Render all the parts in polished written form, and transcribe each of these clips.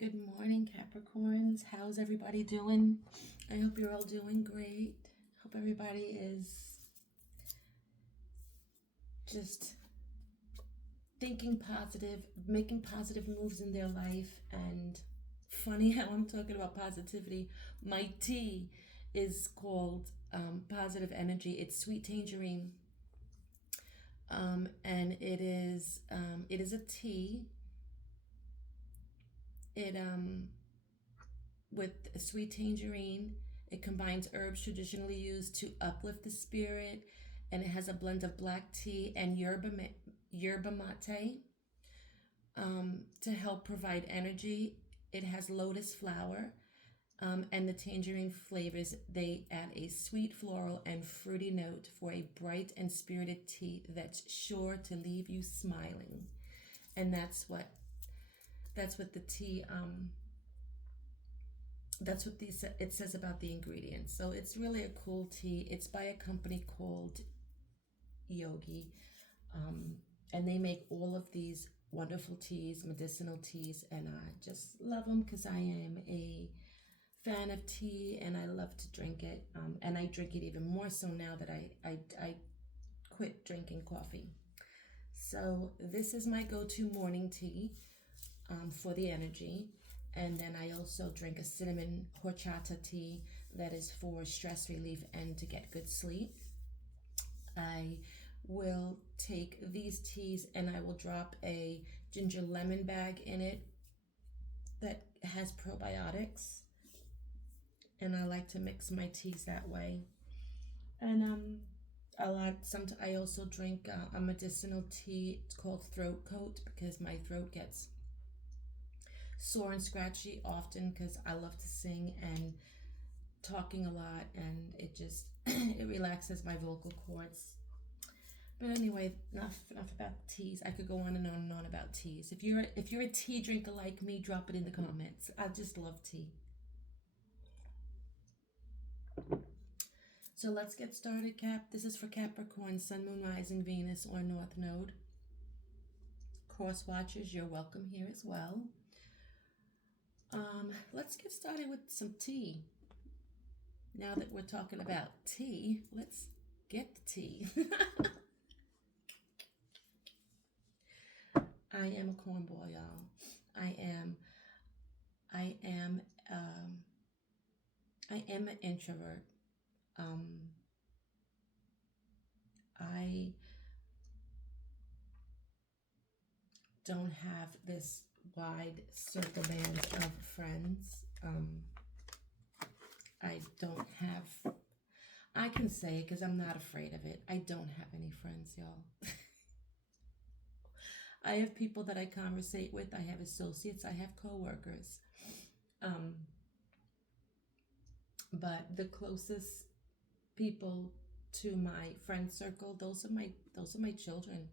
Good morning, Capricorns. How's everybody doing? I hope you're all doing great. Hope everybody is just thinking positive, making positive moves in their life. And funny how I'm talking about positivity. My tea is called Positive Energy. It's sweet tangerine, and it is a tea. It with sweet tangerine. It combines herbs traditionally used to uplift the spirit, and it has a blend of black tea and yerba mate to help provide energy. It has lotus flower, and the tangerine flavors. They add a sweet floral and fruity note for a bright and spirited tea that's sure to leave you smiling. And that's what the tea that's what it says about the ingredients. So it's really a cool tea. It's by a company called Yogi, um, and they make all of these wonderful teas, medicinal teas, and I just love them because I am a fan of tea and I love to drink it. And I drink it even more so now that I quit drinking coffee. So this is my go-to morning tea for the energy. And then I also drink a cinnamon horchata tea that is for stress relief and to get good sleep. I will take these teas and I will drop a ginger lemon bag in it that has probiotics. And I like to mix my teas that way. And I also drink a medicinal tea. It's called throat coat because my throat gets sore and scratchy often because I love to sing and talking a lot, and it just it relaxes my vocal cords. But anyway, enough about teas. I could go on and on about teas. If you're a tea drinker like me, drop it in the comments. I just love tea. So let's get started, Cap. This is for Capricorn, Sun, Moon, Rising, Venus, or North Node. Cross watchers, you're welcome here as well. Let's get started with some tea. Now that we're talking about tea, let's get the tea. I am a cornball, y'all. I am. I am. I am an introvert. I don't have this wide circle band of friends. I don't have, I can say it because I'm not afraid of it. I don't have any friends, y'all. I have people that I conversate with. I have associates. I have coworkers. But the closest people to my friend circle, those are my children.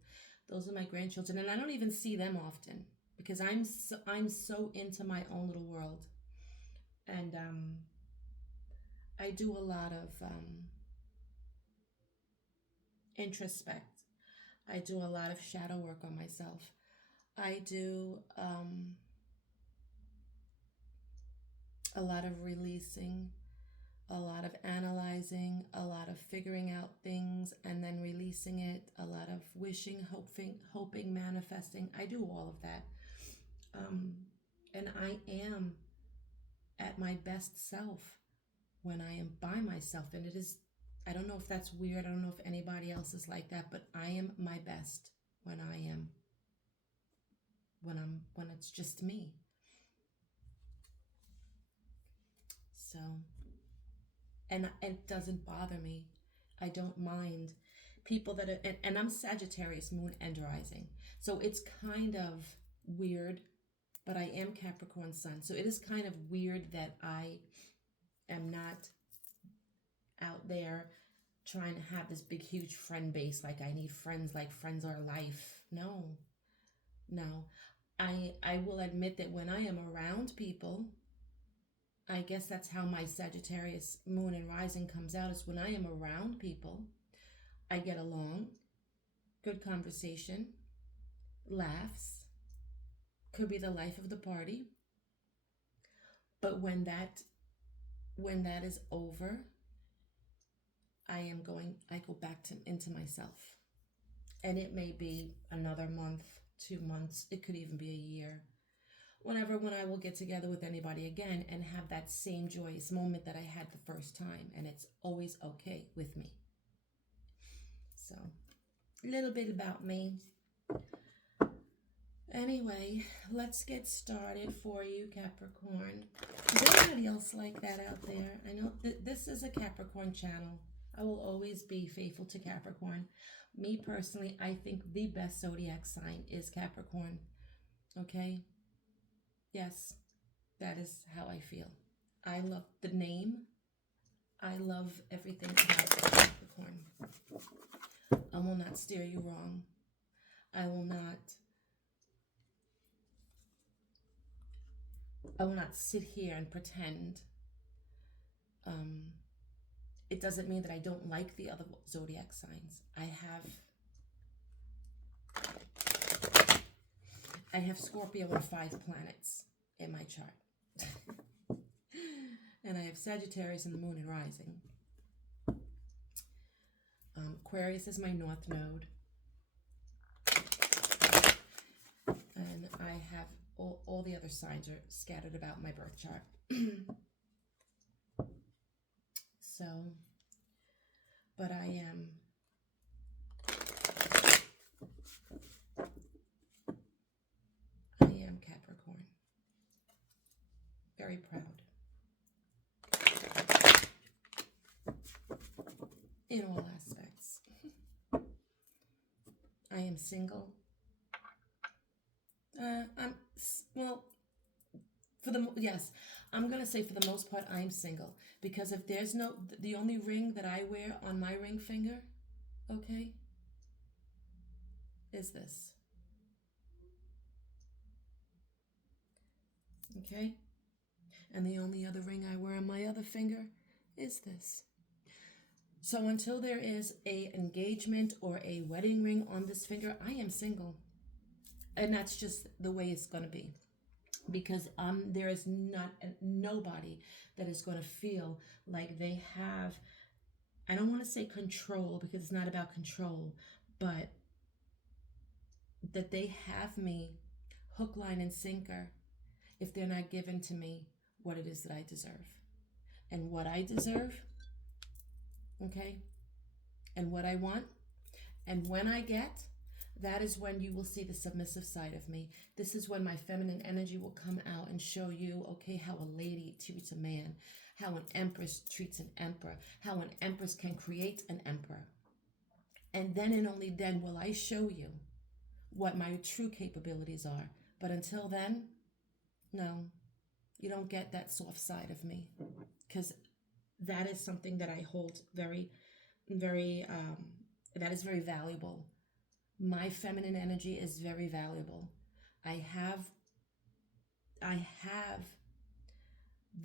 Those are my grandchildren, and I don't even see them often because I'm so into my own little world, and I do a lot of introspect. I do a lot of shadow work on myself. I do a lot of releasing, a lot of analyzing, a lot of figuring out things and then releasing it, a lot of wishing, hoping, manifesting. I do all of that. And I am at my best self when I am by myself. And it is, I don't know if that's weird. I don't know if anybody else is like that, but I am my best when when it's just me. So, and it doesn't bother me. I don't mind people that are, and I'm Sagittarius moon and rising. So it's kind of weird, but I am Capricorn sun. So it is kind of weird that I am not out there trying to have this big, huge friend base. Like I need friends, like friends are life. No, no. I will admit that when I am around people, I guess that's how my Sagittarius moon and rising comes out, is when I am around people, I get along, good conversation, laughs, could be the life of the party. But when that is over, I go back to into myself. And it may be another month, 2 months, it could even be a year. When I will get together with anybody again and have that same joyous moment that I had the first time, and it's always okay with me. So, a little bit about me. Anyway, let's get started for you, Capricorn. Is anybody else like that out there? I know this is a Capricorn channel. I will always be faithful to Capricorn. Me personally, I think the best zodiac sign is Capricorn. Okay? Yes, that is how I feel. I love the name. I love everything about Capricorn. I will not steer you wrong. I will not sit here and pretend. It doesn't mean that I don't like the other zodiac signs. I have Scorpio and 5 planets in my chart. And I have Sagittarius in the moon and rising. Aquarius is my north node. And I have all the other signs are scattered about my birth chart. So, but I am Capricorn. Very proud. In all aspects. I am single. I'm gonna say for the most part I'm single, because if there's the only ring that I wear on my ring finger, okay, is this. Okay? And the only other ring I wear on my other finger is this. So until there is a engagement or a wedding ring on this finger, I am single. And that's just the way it's going to be. Because there is nobody that is going to feel like they have, I don't want to say control, because it's not about control, but that they have me hook, line, and sinker if they're not giving to me what it is that I deserve. And what I deserve, okay, and what I want, and when I get, that is when you will see the submissive side of me. This is when my feminine energy will come out and show you, okay, how a lady treats a man, how an empress treats an emperor, how an empress can create an emperor. And then and only then will I show you what my true capabilities are. But until then, no, you don't get that soft side of me, because that is something that I hold very, very, that is very valuable. My feminine energy is very valuable. I have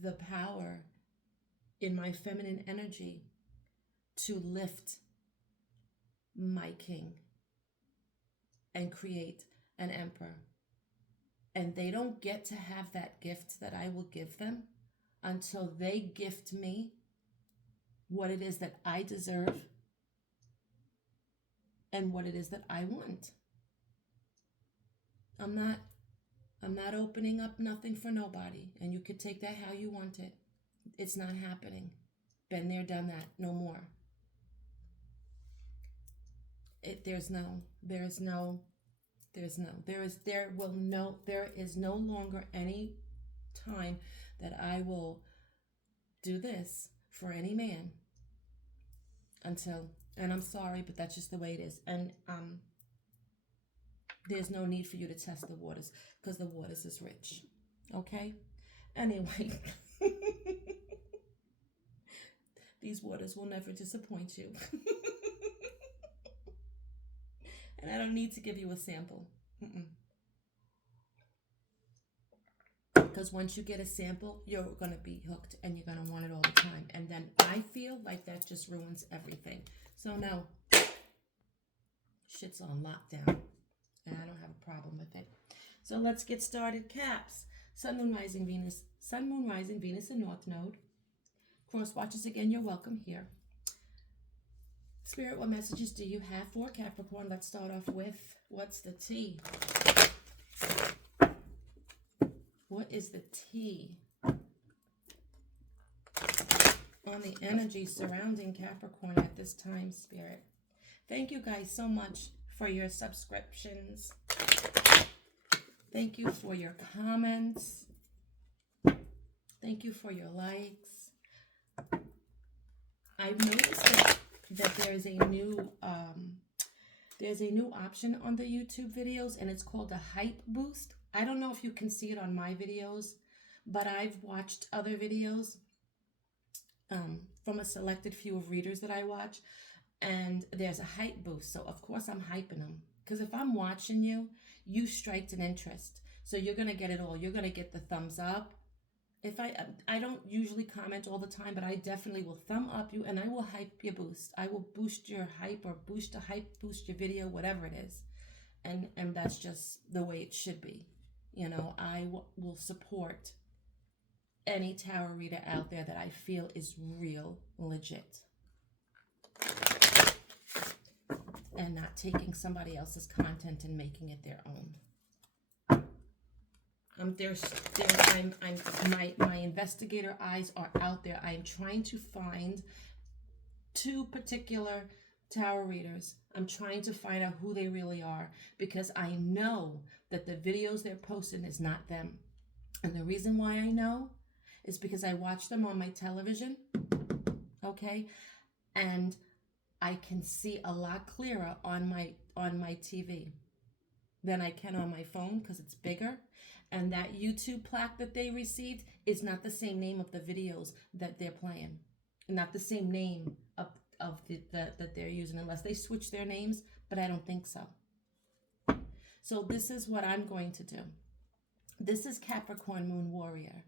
the power in my feminine energy to lift my king and create an emperor. And they don't get to have that gift that I will give them until they gift me what it is that I deserve and what it is that I want. I'm not opening up nothing for nobody, and you could take that how you want it. It's not happening. Been there, done that. No more. There is no longer any time that I will do this for any man until, and I'm sorry, but that's just the way it is. And there's no need for you to test the waters, because the waters is rich. Okay? Anyway, these waters will never disappoint you. And I don't need to give you a sample. Because once you get a sample, you're going to be hooked and you're going to want it all the time. And then I feel like that just ruins everything. So no, shit's on lockdown. And I don't have a problem with it. So let's get started, Caps. Sun, Moon, Rising, Venus. Sun, Moon, Rising, Venus, and North Node. Cross watchers, again, you're welcome here. Spirit, what messages do you have for Capricorn? Let's start off with, what's the tea? What is the tea on the energy surrounding Capricorn at this time, Spirit? Thank you guys so much for your subscriptions. Thank you for your comments. Thank you for your likes. I've noticed that there's a new option on the YouTube videos, and it's called a hype boost. I don't know if you can see it on my videos, but I've watched other videos from a selected few of readers that I watch, and there's a hype boost. So of course I'm hyping them, because if I'm watching you, you striked an interest, so you're gonna get it all. You're gonna get the thumbs up. If I don't usually comment all the time, but I definitely will thumb up you, and I will hype your boost. I will boost your hype, or boost your video, whatever it is, and that's just the way it should be. You know, I will support any tarot reader out there that I feel is real, legit, and not taking somebody else's content and making it their own. My investigator eyes are out there. I am trying to find two particular tarot readers. I'm trying to find out who they really are, because I know that the videos they're posting is not them. And the reason why I know is because I watch them on my television, okay? And I can see a lot clearer on my TV than I can on my phone, because it's bigger. And that YouTube plaque that they received is not the same name of the videos that they're playing, not the same name of that they're using, unless they switch their names, but I don't think so. So this is what I'm going to do. This is Capricorn Moon Warrior.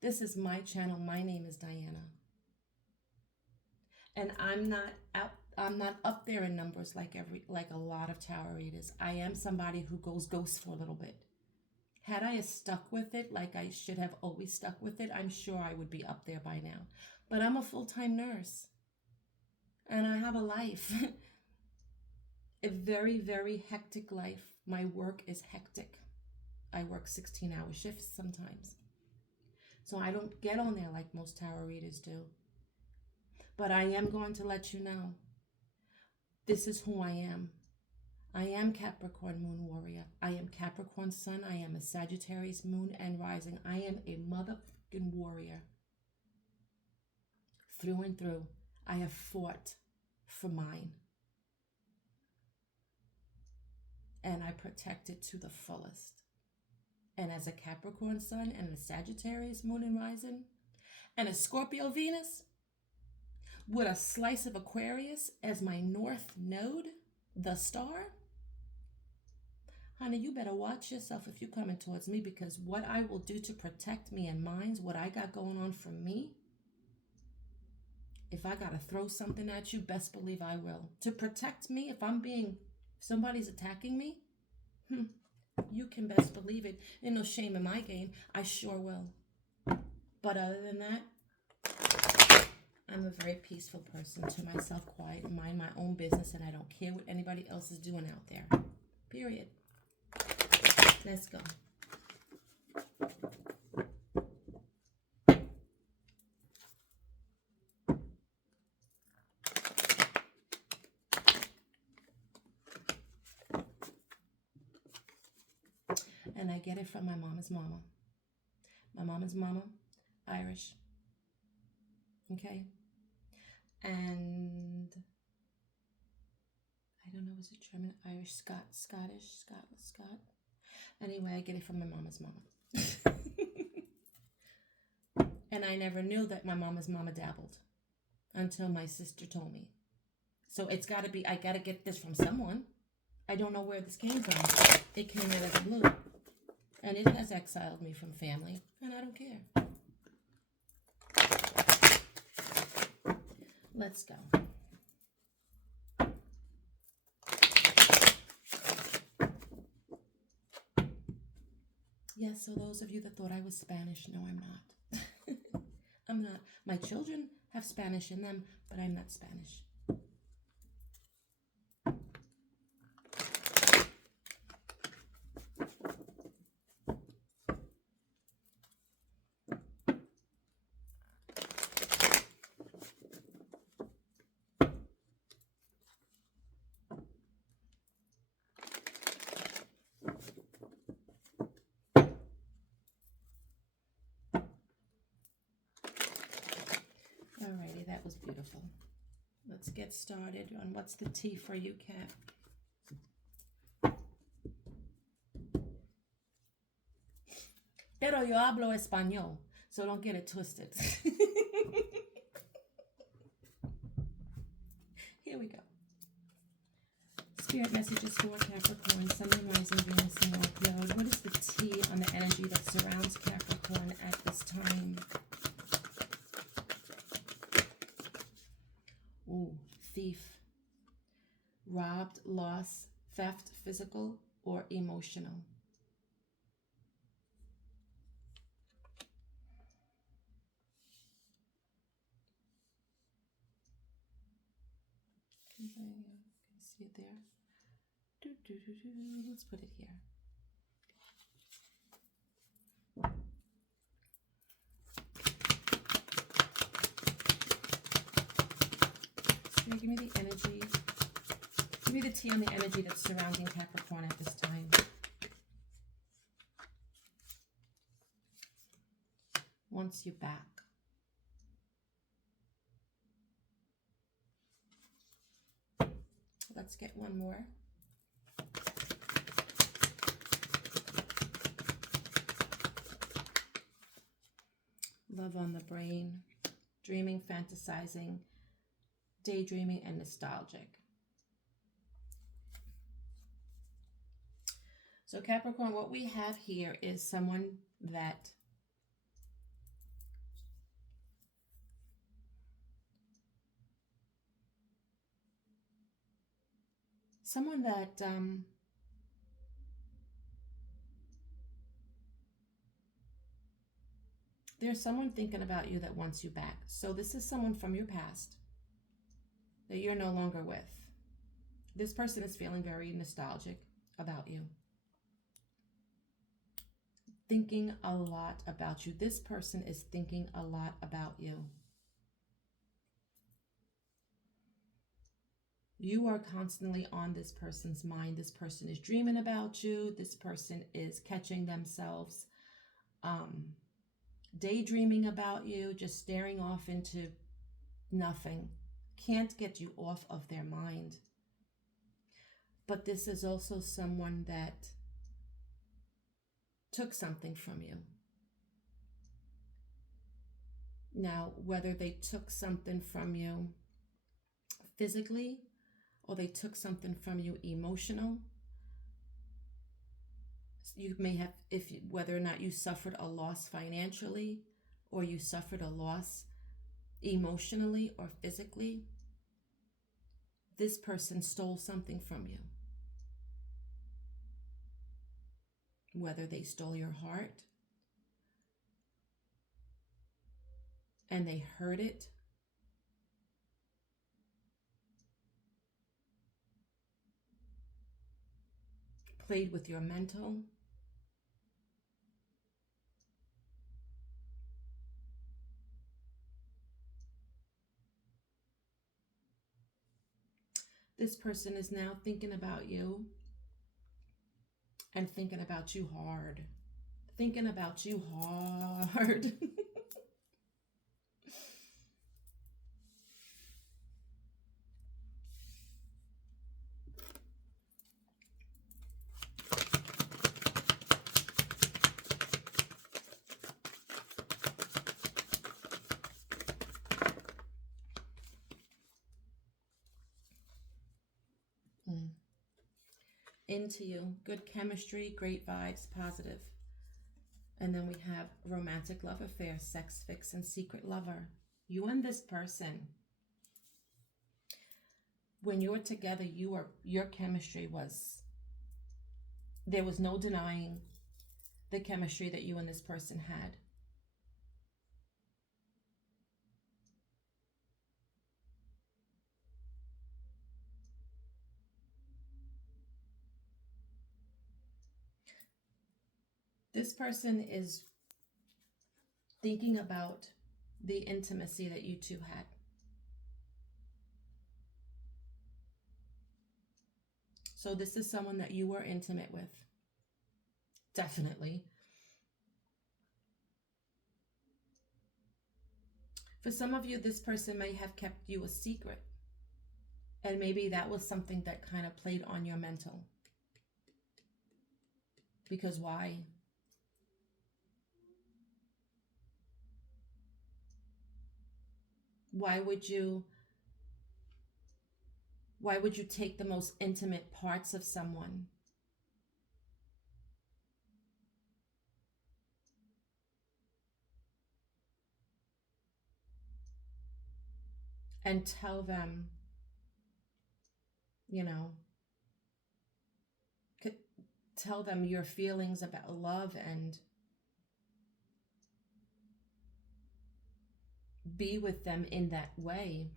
This is my channel. My name is Diana. And I'm not up there in numbers like a lot of tarot readers. I am somebody who goes ghost for a little bit. Had I stuck with it like I should have always stuck with it, I'm sure I would be up there by now. But I'm a full-time nurse, and I have a life. A very, very hectic life. My work is hectic. I work 16-hour shifts sometimes. So I don't get on there like most tarot readers do. But I am going to let you know, this is who I am. I am Capricorn Moon Warrior. I am Capricorn Sun. I am a Sagittarius Moon and Rising. I am a motherfucking warrior. Through and through. I have fought for mine. And I protect it to the fullest. And as a Capricorn Sun and a Sagittarius Moon and Rising, and a Scorpio Venus, with a slice of Aquarius as my North Node, the star, honey, you better watch yourself if you're coming towards me, because what I will do to protect me and mine, what I got going on for me, if I got to throw something at you, best believe I will. To protect me, if somebody's attacking me, you can best believe it. Ain't no shame in my game. I sure will. But other than that, I'm a very peaceful person, to myself, quiet, mind my own business, and I don't care what anybody else is doing out there. Period. Let's go. And I get it from my mama's mama. My mama's mama, Irish. Okay? And I don't know, is it German, Irish, Scottish? Anyway, I get it from my mama's mama. And I never knew that my mama's mama dabbled until my sister told me. So it's got to be, I got to get this from someone. I don't know where this came from. It came out of the blue. And it has exiled me from family, and I don't care. Let's go. Yes, So those of you that thought I was Spanish, no, I'm not. I'm not. My children have Spanish in them, but I'm not Spanish. Alrighty, that was beautiful. Let's get started on what's the tea for you, Cap. Pero yo hablo español, so don't get it twisted. Here we go. Spirit messages for Capricorn, Sun, Moon, Rising, Venus, and North Node. What is the tea on the energy that surrounds Capricorn at this time? Ooh, thief. Robbed, loss, theft, physical or emotional. Can you see it there? Let's put it here. So give me the energy. Give me the tea on the energy that's surrounding Capricorn at this time. Wants you back. Let's get one more. Love on the brain, dreaming, fantasizing, daydreaming, and nostalgic. So Capricorn, what we have here is someone that there's someone thinking about you that wants you back. So this is someone from your past that you're no longer with. This person is feeling very nostalgic about you. Thinking a lot about you. This person is thinking a lot about you. You are constantly on this person's mind. This person is dreaming about you. This person is catching themselves daydreaming about you, just staring off into nothing. Can't get you off of their mind. But this is also someone that took something from you. Now, whether they took something from you physically or they took something from you emotional, you may have, whether or not you suffered a loss financially or you suffered a loss emotionally or physically, this person stole something from you. Whether they stole your heart and they hurt it, played with your mental, this person is now thinking about you and thinking about you hard. Thinking about you hard. Into you. Good chemistry, great vibes, positive. And then we have romantic love affair, sex fix, and secret lover. You and this person, when you were together, your chemistry was, there was no denying the chemistry that you and this person had. This person is thinking about the intimacy that you two had. So this is someone that you were intimate with. Definitely. For some of you, this person may have kept you a secret. And maybe that was something that kind of played on your mental. Because why? Why would you take the most intimate parts of someone and tell them, you know, tell them your feelings about love and be with them in that way?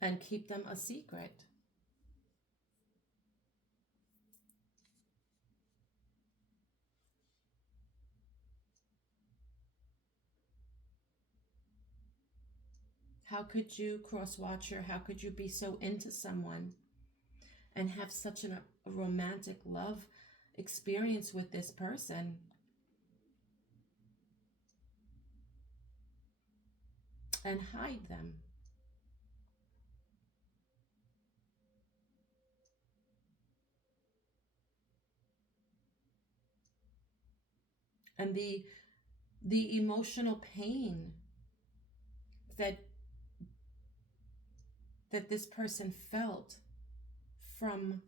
And keep them a secret. How could you cross-watch her? How could you be so into someone and have such a romantic love experience with this person and hide them? And the emotional pain that this person felt from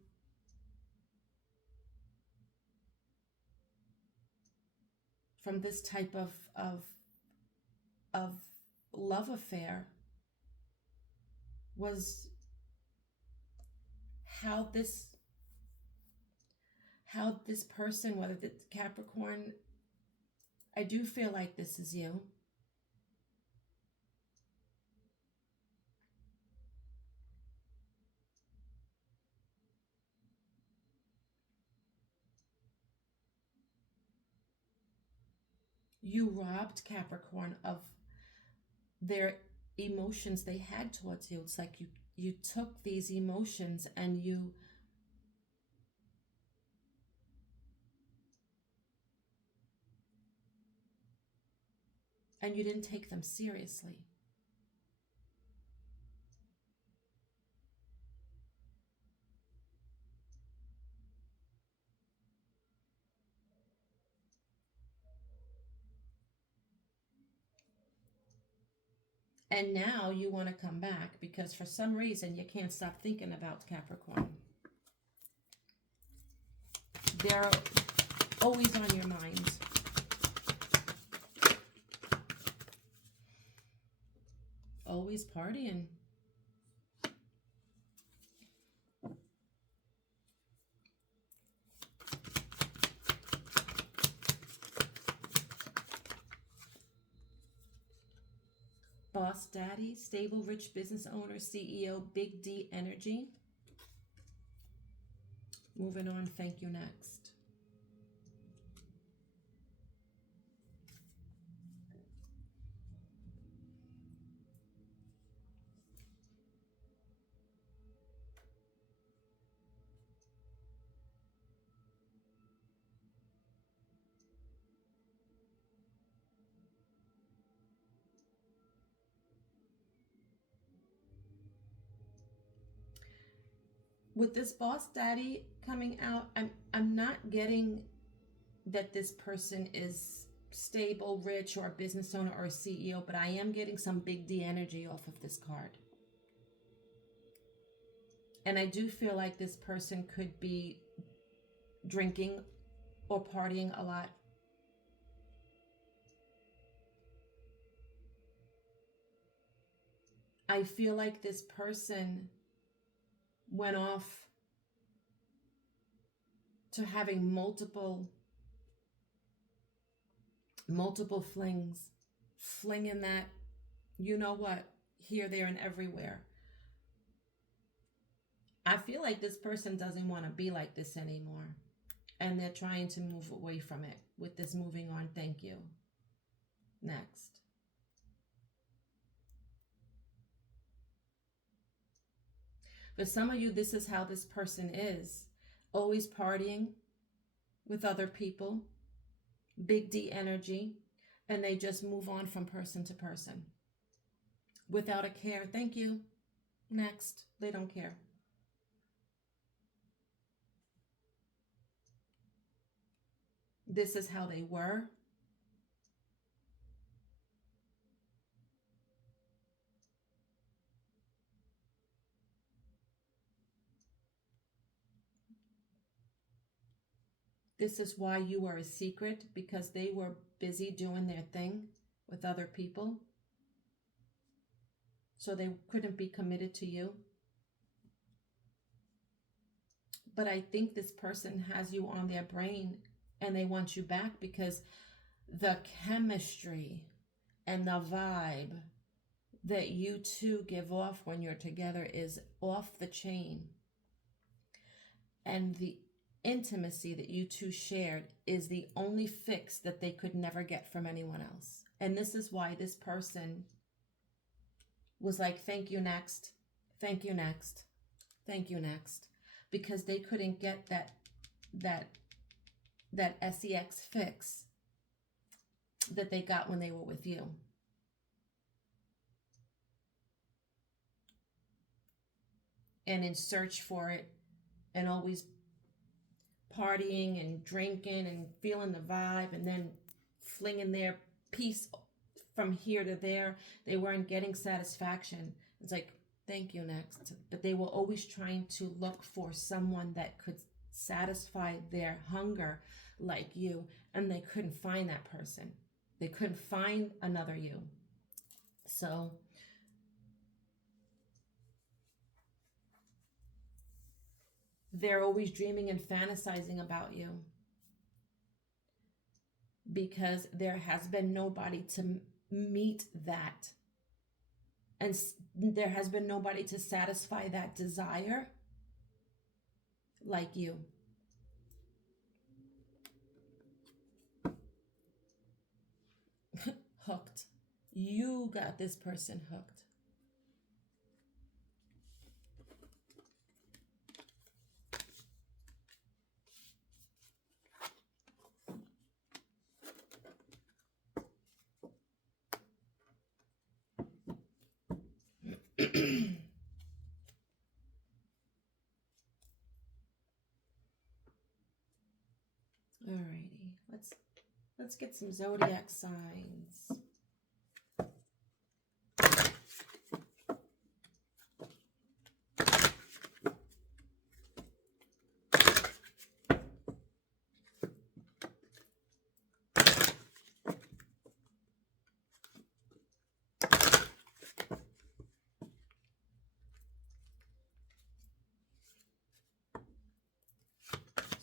this type of love affair was how this person, whether it's Capricorn, I do feel like this is you. You robbed Capricorn of their emotions they had towards you. It's like you took these emotions and you didn't take them seriously. And now you want to come back because for some reason you can't stop thinking about Capricorn. They're always on your mind. Always partying. Boss daddy, stable, rich business owner, CEO, big D energy. Moving on, thank you, next. With this boss daddy coming out, I'm not getting that this person is stable, rich, or a business owner or a CEO, but I am getting some big D energy off of this card. And I do feel like this person could be drinking or partying a lot. I feel like this person went off to having multiple flings, flinging that, you know what, here, there, and everywhere. I feel like this person doesn't want to be like this anymore. And they're trying to move away from it with this moving on. Thank you. Next. For some of you, this is how this person is. Always partying with other people. Big D energy. And they just move on from person to person. Without a care. Thank you. Next. They don't care. This is how they were. This is why you were a secret, because they were busy doing their thing with other people. So they couldn't be committed to you. But I think this person has you on their brain and they want you back because the chemistry and the vibe that you two give off when you're together is off the chain. And the intimacy that you two shared is the only fix that they could never get from anyone else. And this is why this person was like, thank you, next. Thank you, next. Thank you, next. Because they couldn't get that sex fix that they got when they were with you. And in search for it, and always partying and drinking and feeling the vibe, and then flinging their piece from here to there, they weren't getting satisfaction. It's like, thank you, next. But they were always trying to look for someone that could satisfy their hunger like you, and they couldn't find that person. They couldn't find another you. So they're always dreaming and fantasizing about you because there has been nobody to meet that. And there has been nobody to satisfy that desire like you. Hooked. You got this person hooked. Alrighty, let's get some zodiac signs.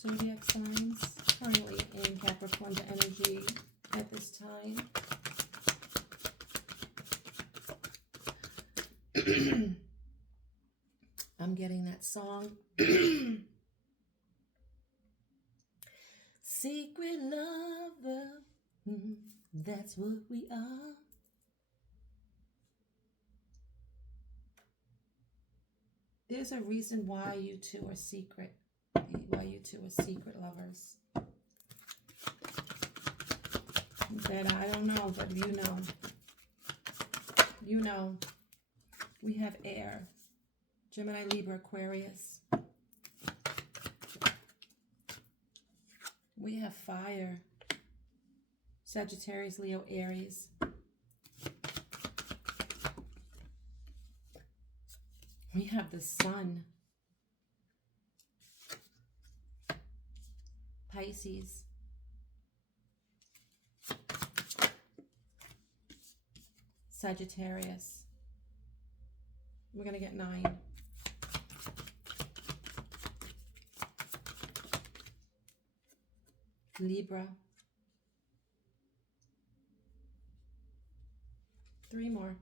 Zodiac signs currently in Capricorn energy at this time. I'm getting that song. Secret lover, that's what we are. There's a reason why you two are secret. Why you two are secret lovers. That I don't know, but you know. You know. We have air. Gemini, Libra, Aquarius. We have fire. Sagittarius, Leo, Aries. We have the sun. Pisces. Sagittarius. We're going to get 9. Libra. 3 more.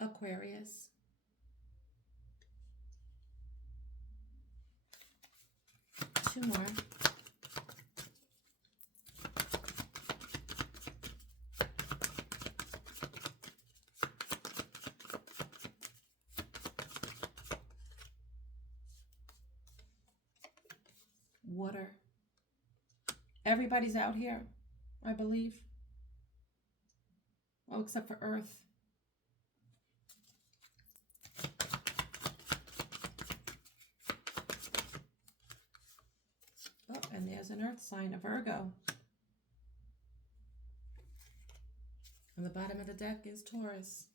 Aquarius. 2 more. Water. Everybody's out here, I believe. Oh, except for Earth. Oh, and there's an Earth sign, a Virgo. On the bottom of the deck is Taurus.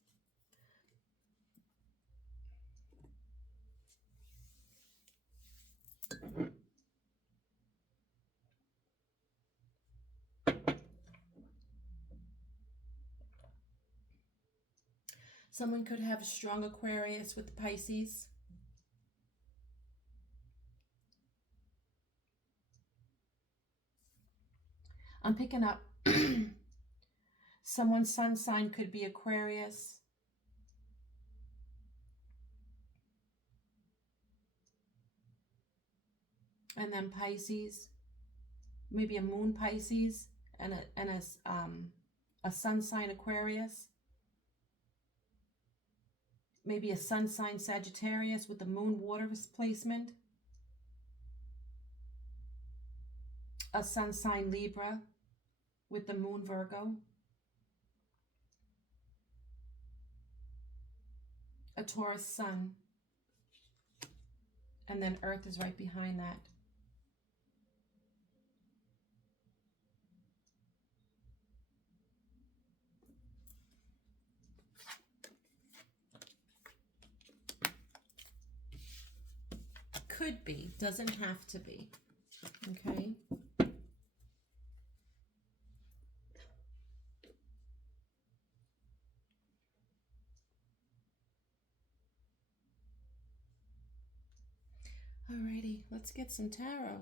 Someone could have a strong Aquarius with the Pisces. I'm picking up someone's sun sign could be Aquarius. And then Pisces. Maybe a moon Pisces and a sun sign Aquarius. Maybe a sun sign Sagittarius with the moon water placement. A sun sign Libra with the moon Virgo. A Taurus sun. And then Earth is right behind that. Could be, doesn't have to be. Okay. Alrighty, let's get some tarot.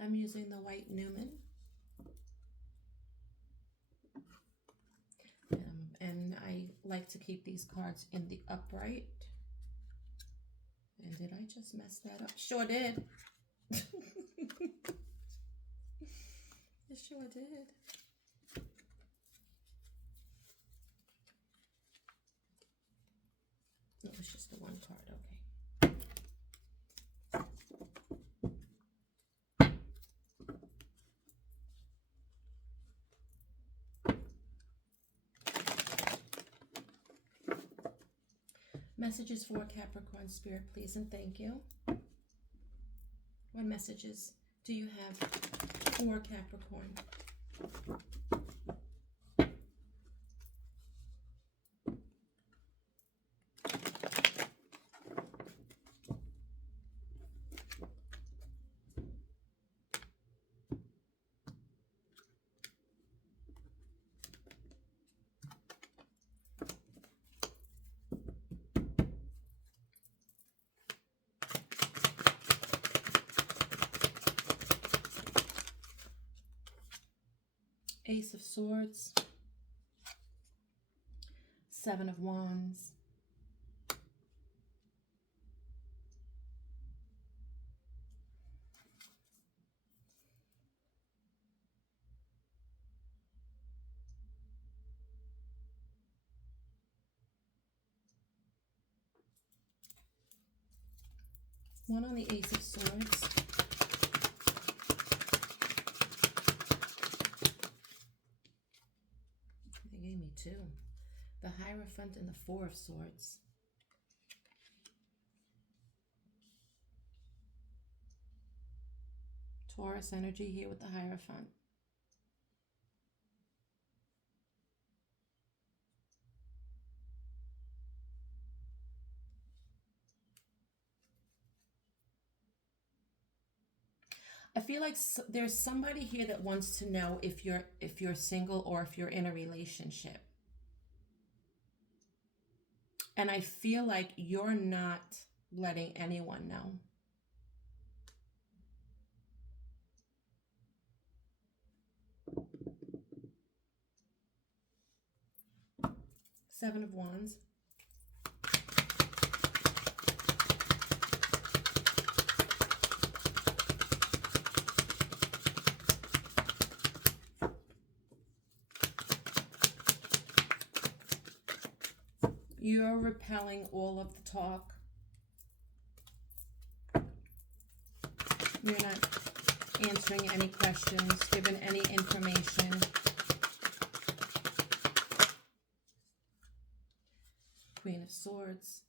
I'm using the white Newman. And I like to keep these cards in the upright. And did I just mess that up? Sure did. It sure did. It was just the one card, okay. Messages for Capricorn Spirit, please and thank you. What messages do you have for Capricorn? Ace of Swords, Seven of Wands, one on the Ace of Swords, they gave me two, the Hierophant and the Four of Swords. Taurus energy here with the Hierophant. I feel like there's somebody here that wants to know if you're single or if you're in a relationship. And I feel like you're not letting anyone know. Seven of Wands. You're repelling all of the talk. You're not answering any questions, giving any information. Queen of Swords.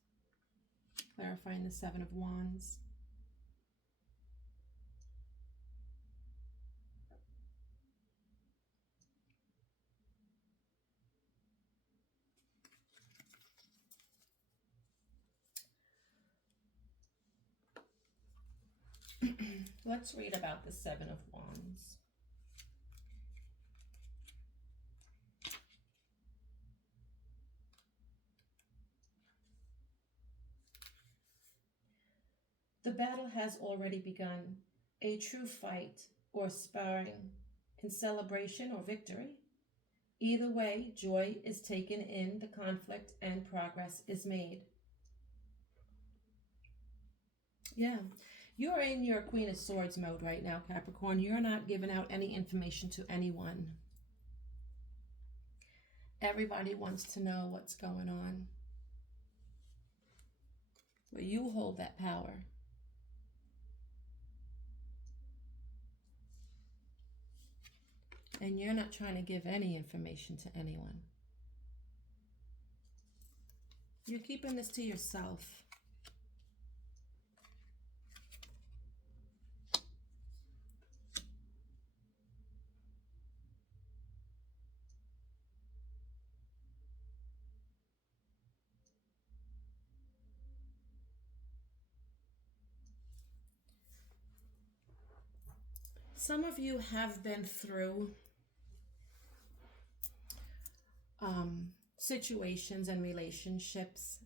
Clarifying the Seven of Wands. Let's read about the Seven of Wands. The battle has already begun. A true fight or sparring in celebration or victory. Either way, joy is taken in the conflict and progress is made. Yeah. You're in your Queen of Swords mode right now, Capricorn. You're not giving out any information to anyone. Everybody wants to know what's going on. But you hold that power. And you're not trying to give any information to anyone. You're keeping this to yourself. Some of you have been through situations and relationships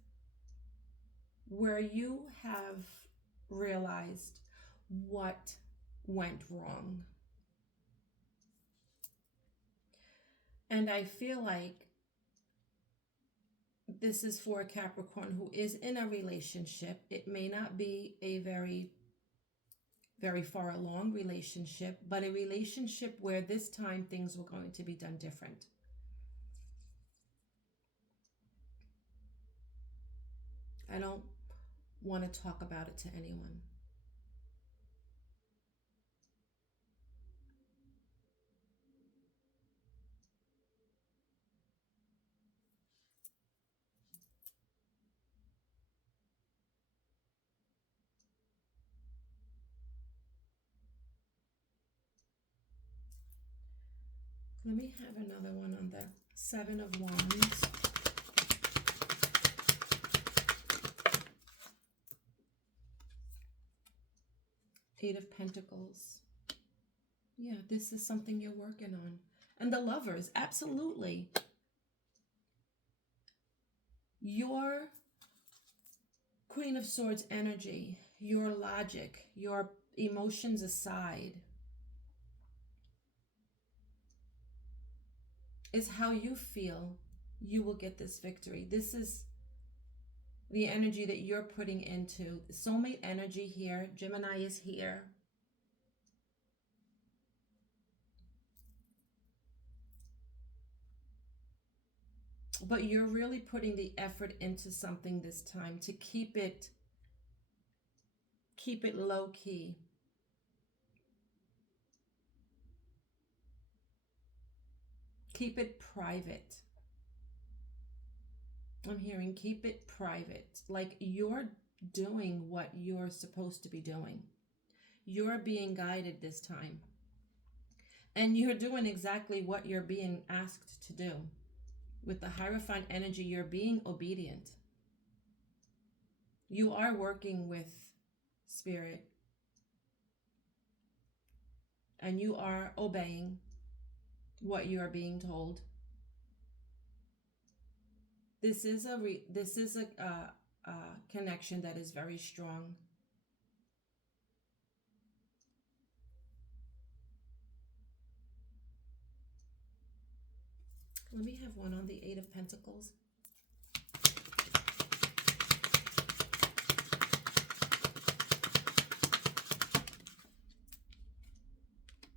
where you have realized what went wrong. And I feel like this is for a Capricorn who is in a relationship. It may not be a very far along relationship, but a relationship where this time things were going to be done different. I don't want to talk about it to anyone. Let me have another one on the Seven of Wands. Eight of Pentacles. Yeah, this is something you're working on. And the Lovers, absolutely. Your Queen of Swords energy, your logic, your emotions aside, is how you feel you will get this victory. This is the energy that you're putting into. Soulmate energy here. Gemini is here. But you're really putting the effort into something this time to keep it low key. Keep it private. I'm hearing keep it private. Like you're doing what you're supposed to be doing. You're being guided this time. And you're doing exactly what you're being asked to do. With the Hierophant energy, you're being obedient. You are working with spirit. and you are obeying what you are being told. This is a connection that is very strong. Let me have one on the Eight of Pentacles.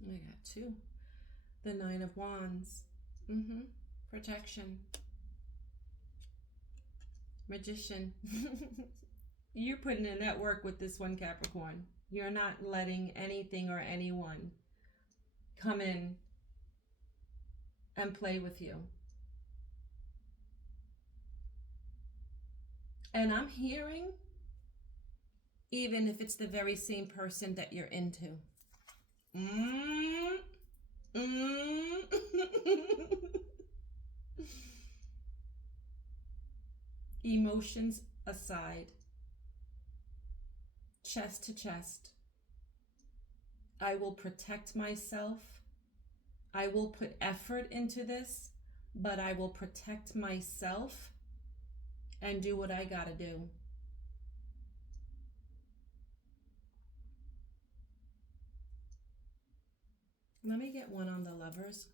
I got two. The Nine of Wands. Protection. Magician. You're putting in that work with this one, Capricorn. You're not letting anything or anyone come in and play with you. And I'm hearing, even if it's the very same person that you're into. Emotions aside, chest to chest, I will protect myself. I will put effort into this, but I will protect myself and do what I gotta do. Let me get one on the Lovers.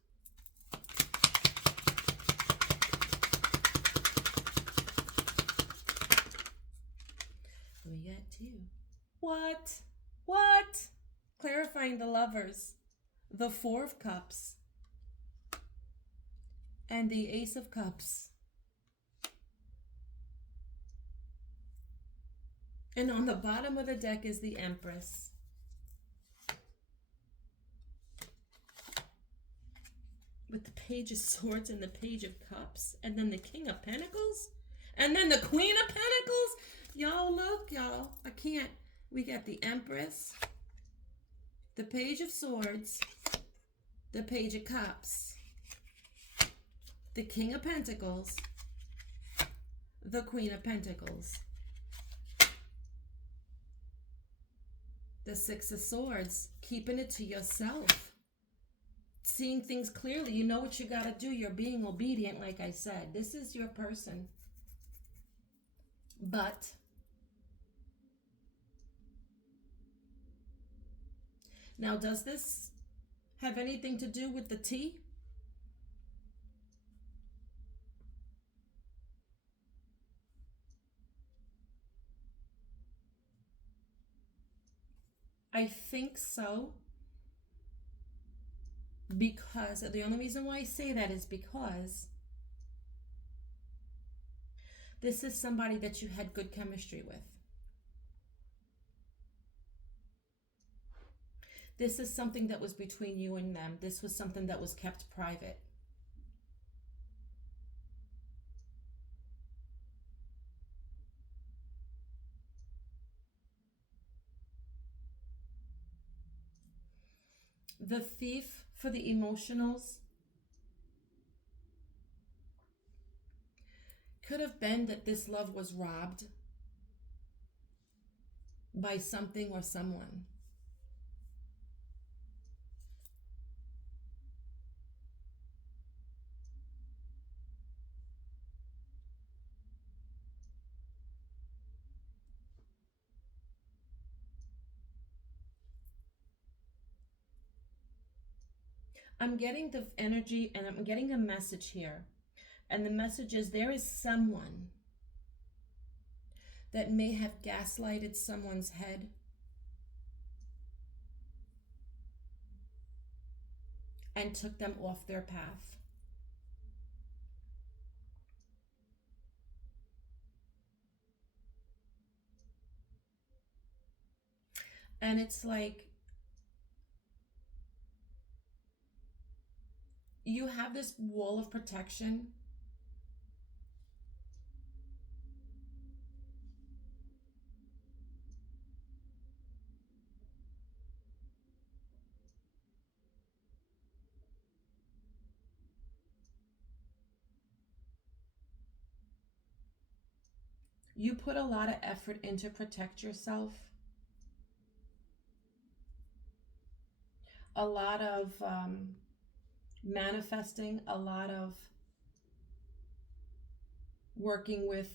We got two. What? Clarifying the Lovers. The Four of Cups. And the Ace of Cups. And on the bottom of the deck is the Empress. With the Page of Swords and the Page of Cups. And then the King of Pentacles. And then the Queen of Pentacles. Y'all, look, y'all. I can't. We got the Empress. The Page of Swords. The Page of Cups. The King of Pentacles. The Queen of Pentacles. The Six of Swords. Keeping it to yourself. Seeing things clearly. You know what you got to do. You're being obedient, like I said. This is your person. But now, does this have anything to do with the tea? I think so. Because the only reason why I say that is because this is somebody that you had good chemistry with. This is something that was between you and them. This was something that was kept private. The Thief for the emotionals could have been that this love was robbed by something or someone. I'm getting the energy and I'm getting a message here. And the message is there is someone that may have gaslighted someone's head. And took them off their path. And it's like you have this wall of protection. You put a lot of effort in to protect yourself. a lot of manifesting, a lot of working with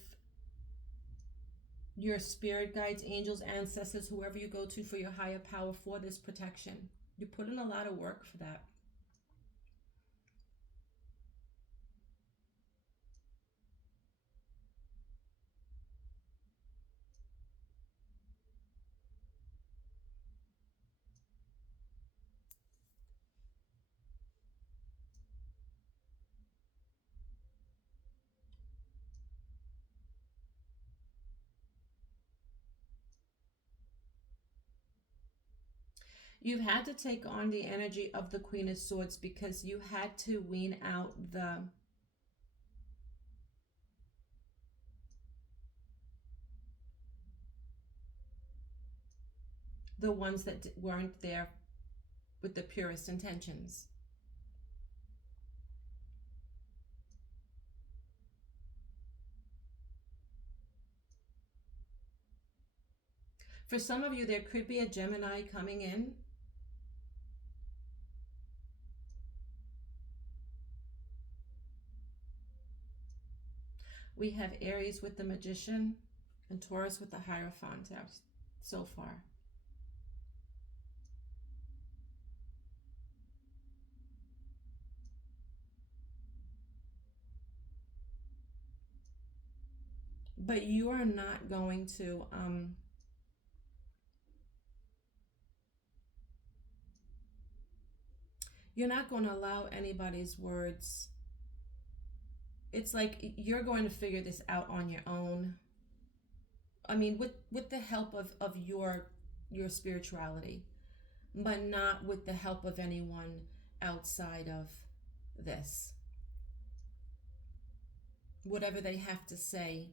your spirit guides, angels, ancestors, whoever you go to for your higher power for this protection. You put in a lot of work for that. You've had to take on the energy of the Queen of Swords because you had to wean out the ones that weren't there with the purest intentions. For some of you, there could be a Gemini coming in. We have Aries with the Magician and Taurus with the Hierophant so far. But you are not going to you're not going to allow anybody's words. It's like you're going to figure this out on your own. I mean, with the help of your spirituality, but not with the help of anyone outside of this. Whatever they have to say,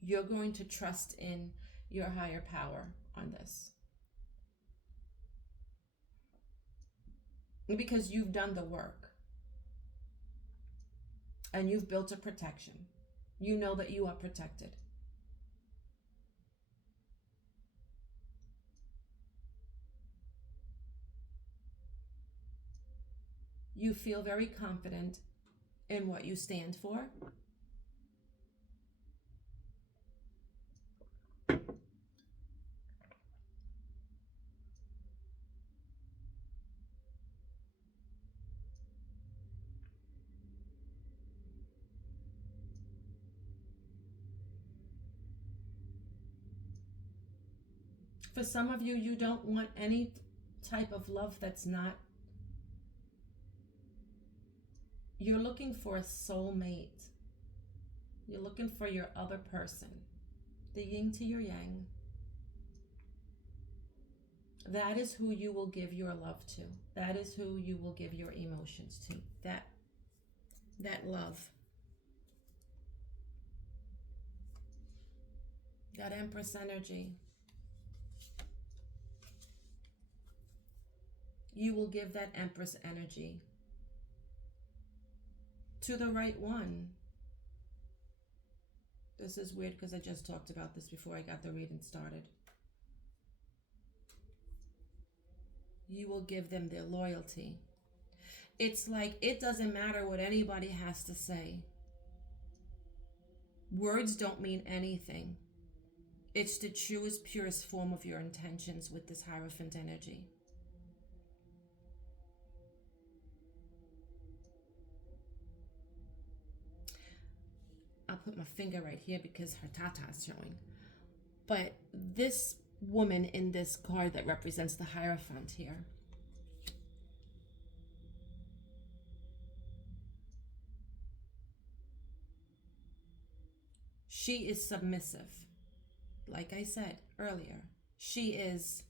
you're going to trust in your higher power on this. Because you've done the work. And you've built a protection. You know that you are protected. You feel very confident in what you stand for. For some of you, you don't want any type of love that's not. You're looking for a soulmate. You're looking for your other person. The yin to your yang. That is who you will give your love to. That is who you will give your emotions to. That love. That Empress energy. You will give that Empress energy to the right one. This is weird because I just talked about this before I got the reading started. You will give them their loyalty. It's like it doesn't matter what anybody has to say. Words don't mean anything. It's the truest, purest form of your intentions with this Hierophant energy. I'll put my finger right here because her tata is showing. But this woman in this card that represents the Hierophant here, she is submissive. Like I said earlier, she is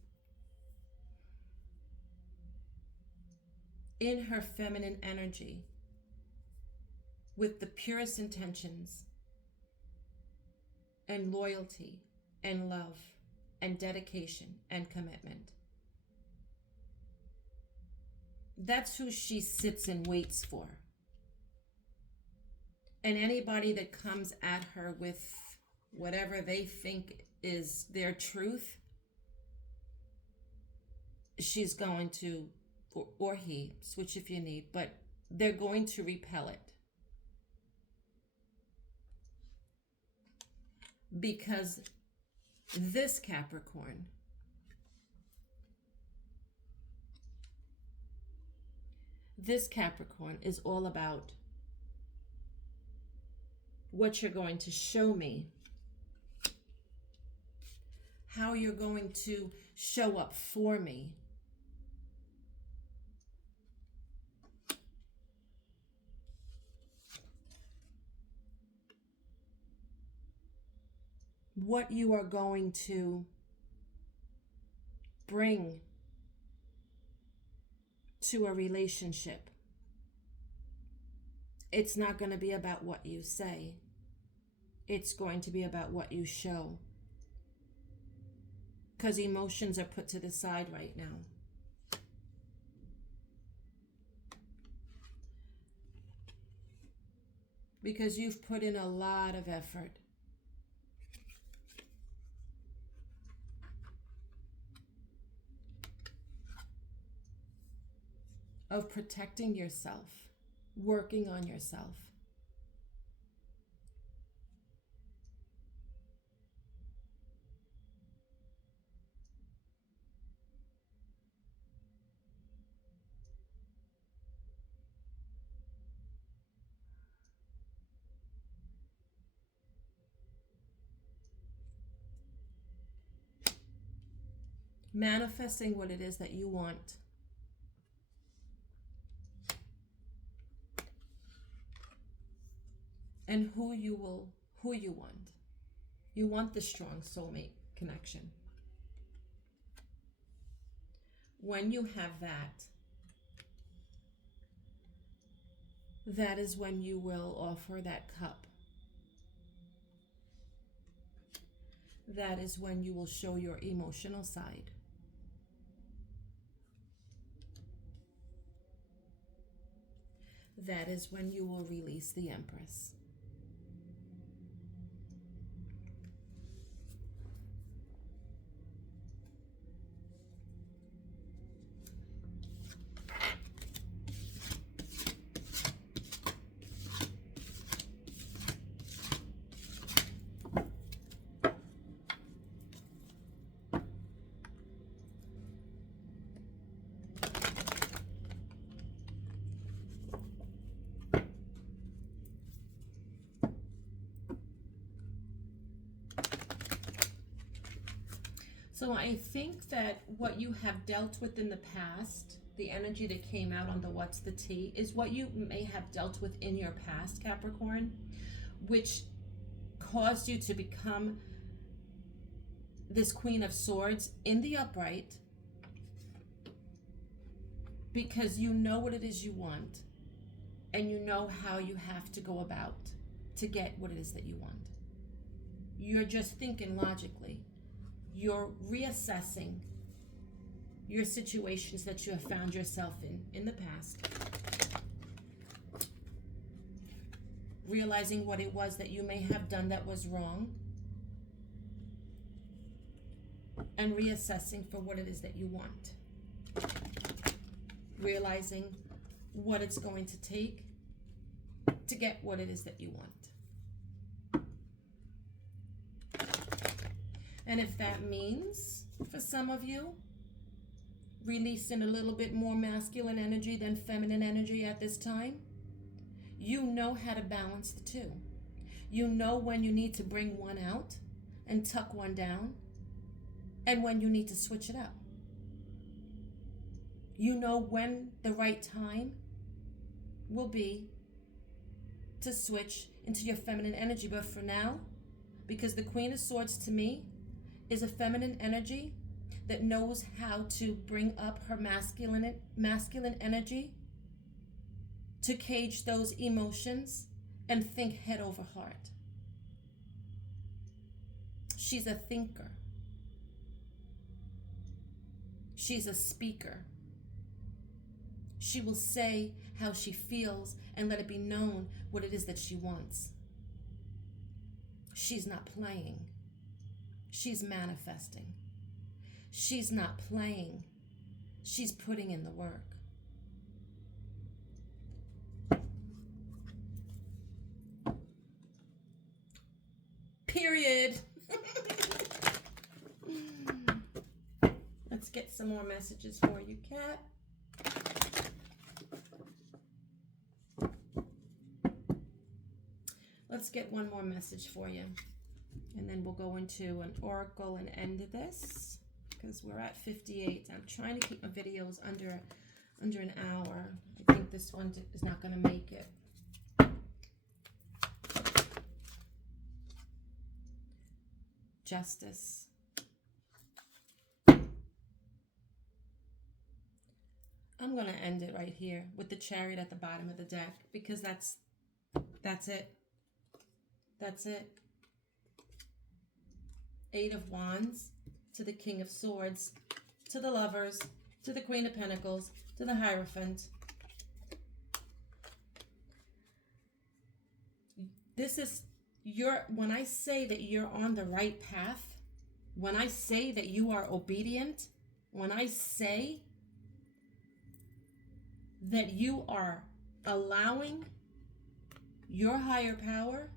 in her feminine energy with the purest intentions and loyalty and love and dedication and commitment. That's who she sits and waits for. And anybody that comes at her with whatever they think is their truth, she's going to, or he, switch if you need, but they're going to repel it. Because this Capricorn is all about what you're going to show me, how you're going to show up for me. What you are going to bring to a relationship. It's not going to be about what you say. It's going to be about what you show. Because emotions are put to the side right now. Because you've put in a lot of effort. Of protecting yourself, working on yourself. Manifesting what it is that you want. And who you want. You want the strong soulmate connection. When you have that, that is when you will offer that cup. That is when you will show your emotional side. That is when you will release the Empress. So I think that what you have dealt with in the past, the energy that came out on the what's the tea, is what you may have dealt with in your past, Capricorn, which caused you to become this Queen of Swords in the upright, because you know what it is you want and you know how you have to go about to get what it is that you want. You're just thinking logically. You're reassessing your situations that you have found yourself in the past. Realizing what it was that you may have done that was wrong. And reassessing for what it is that you want. Realizing what it's going to take to get what it is that you want. And if that means, for some of you, releasing a little bit more masculine energy than feminine energy at this time, you know how to balance the two. You know when you need to bring one out and tuck one down, and when you need to switch it up. You know when the right time will be to switch into your feminine energy. But for now, because the Queen of Swords to me is a feminine energy that knows how to bring up her masculine energy to cage those emotions and think head over heart. She's a thinker. She's a speaker. She will say how she feels and let it be known what it is that she wants. She's not playing. She's manifesting. She's not playing. She's putting in the work. Period. Let's get some more messages for you, Cat. Let's get one more message for you. And then we'll go into an oracle and end this, because we're at 58. I'm trying to keep my videos under an hour. I think this one is not going to make it. Justice. I'm going to end it right here with the Chariot at the bottom of the deck, because that's it. That's it. Eight of Wands to the King of Swords, to the Lovers, to the Queen of Pentacles, to the Hierophant. This is when I say that you're on the right path, when I say that you are obedient, when I say that you are allowing your higher power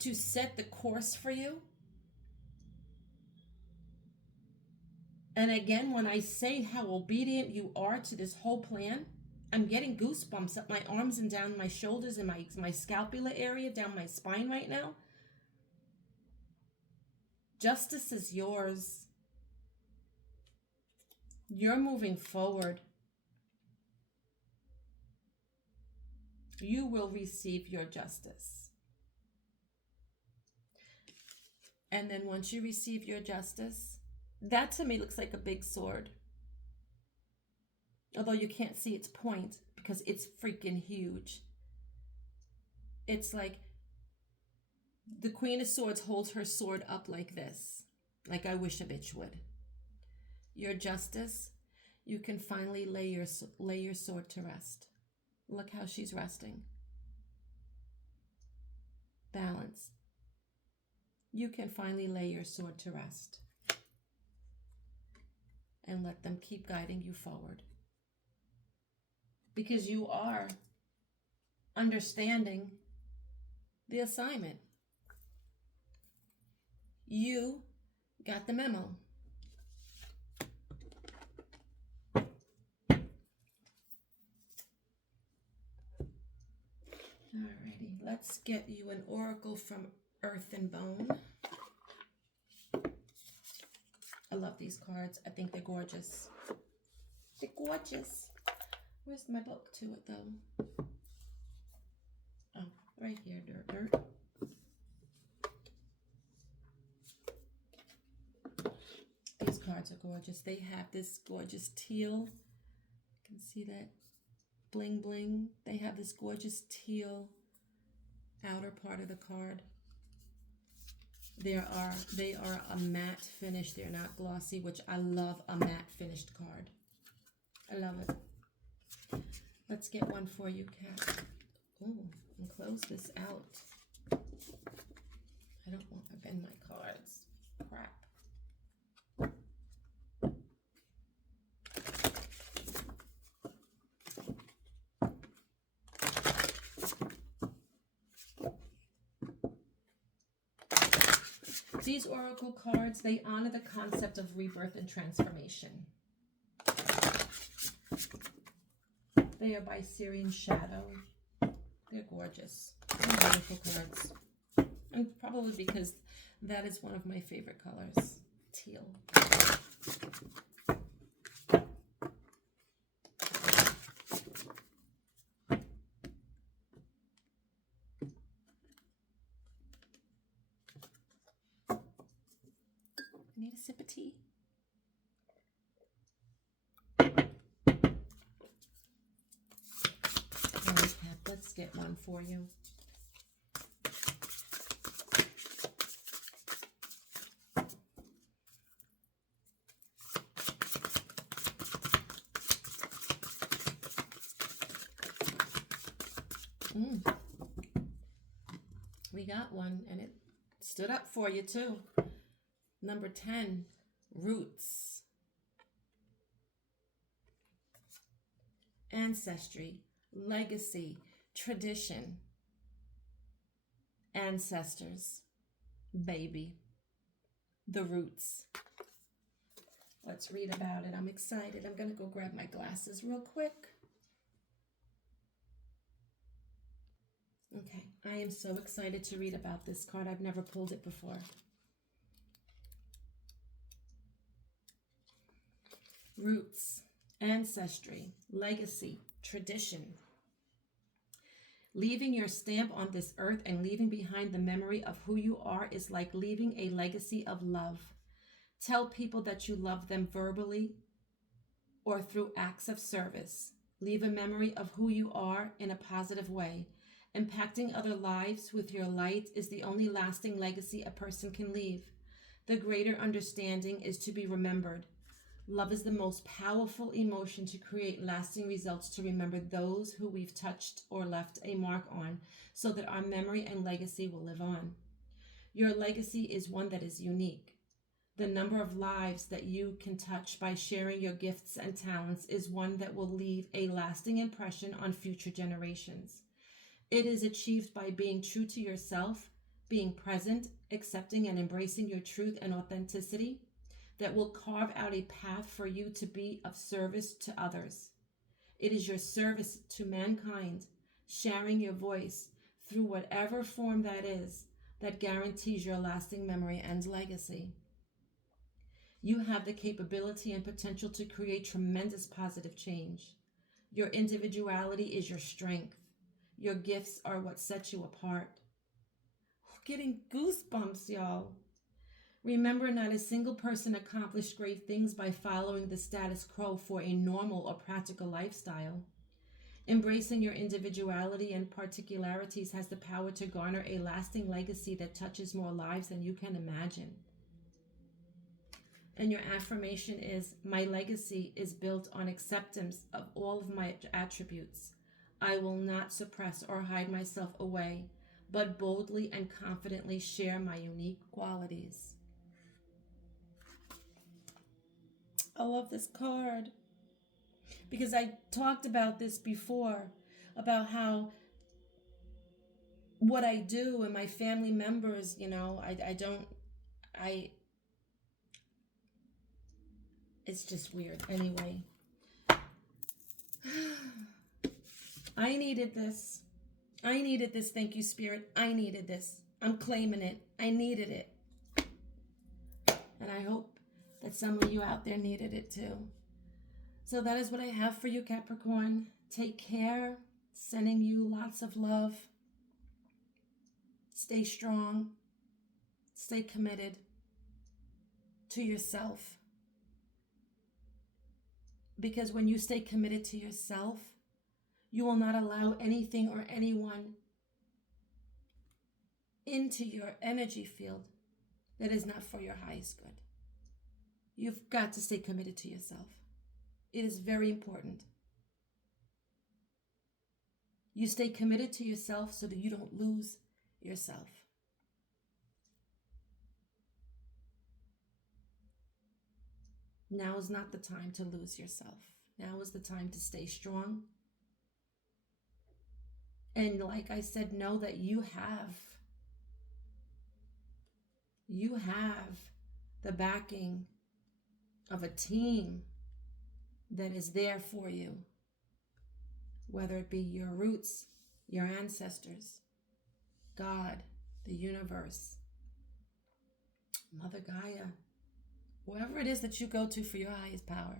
to set the course for you. And again, when I say how obedient you are to this whole plan, I'm getting goosebumps up my arms and down my shoulders and my scapula area, down my spine right now. Justice is yours. You're moving forward. You will receive your justice. And then once you receive your justice, that to me looks like a big sword. Although you can't see its point because it's freaking huge. It's like the Queen of Swords holds her sword up like this. Like I wish a bitch would. Your justice, you can finally lay your sword to rest. Look how she's resting. Balance. You can finally lay your sword to rest. And let them keep guiding you forward. Because you are understanding the assignment. You got the memo. Alrighty, let's get you an oracle from Earth and Bone. I love these cards. I think they're gorgeous. They're gorgeous. Where's my book to it, though? Oh, right here, dirt. These cards are gorgeous. They have this gorgeous teal. You can see that bling bling. They have this gorgeous teal outer part of the card. They are a matte finish. They're not glossy, which I love a matte finished card. I love it. Let's get one for you, Cat. Oh, and close this out. I don't want to bend my cards. Crap. These oracle cards, they honor the concept of rebirth and transformation. They are by Syrian Shadow. They're gorgeous. They're beautiful cards. And probably because that is one of my favorite colors. Teal. I need a sip of tea. Let's get one for you. We got one, and it's stood up for you too. Number 10, roots, ancestry, legacy, tradition, ancestors, baby, the roots. Let's read about it. I'm excited. I'm going to go grab my glasses real quick. Okay, I am so excited to read about this card. I've never pulled it before. Roots, ancestry, legacy, tradition. Leaving your stamp on this earth and leaving behind the memory of who you are is like leaving a legacy of love. Tell people that you love them verbally or through acts of service. Leave a memory of who you are in a positive way. Impacting other lives with your light is the only lasting legacy a person can leave. The greater understanding is to be remembered. Love is the most powerful emotion to create lasting results, to remember those who we've touched or left a mark on, so that our memory and legacy will live on. Your legacy is one that is unique. The number of lives that you can touch by sharing your gifts and talents is one that will leave a lasting impression on future generations. It is achieved by being true to yourself, being present, accepting and embracing your truth and authenticity, that will carve out a path for you to be of service to others. It is your service to mankind, sharing your voice through whatever form that is, that guarantees your lasting memory and legacy. You have the capability and potential to create tremendous positive change. Your individuality is your strength. Your gifts are what sets you apart. Getting goosebumps, y'all. Remember, not a single person accomplished great things by following the status quo for a normal or practical lifestyle. Embracing your individuality and particularities has the power to garner a lasting legacy that touches more lives than you can imagine. And your affirmation is, my legacy is built on acceptance of all of my attributes. I will not suppress or hide myself away, but boldly and confidently share my unique qualities. I love this card because I talked about this before, about how what I do and my family members, it's just weird. Anyway, I needed this. Thank you, Spirit. I needed this. I'm claiming it. I needed it. And I hope that some of you out there needed it too. So that is what I have for you, Capricorn. Take care. Sending you lots of love. Stay strong. Stay committed to yourself. Because when you stay committed to yourself, you will not allow anything or anyone into your energy field that is not for your highest good. You've got to stay committed to yourself. It is very important. You stay committed to yourself so that you don't lose yourself. Now is not the time to lose yourself. Now is the time to stay strong. And like I said, know that you have the backing of a team that is there for you, whether it be your roots, your ancestors, God, the universe, Mother Gaia, whoever it is that you go to for your highest power,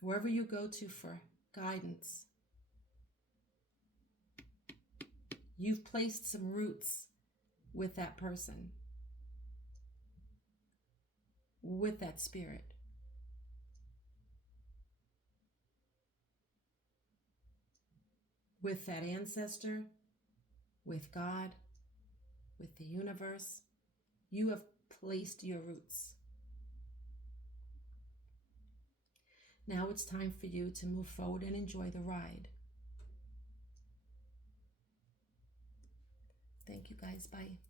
whoever you go to for guidance. You've placed some roots with that person, with that spirit. With that ancestor, with God, with the universe. You have placed your roots. Now it's time for you to move forward and enjoy the ride. Thank you guys. Bye.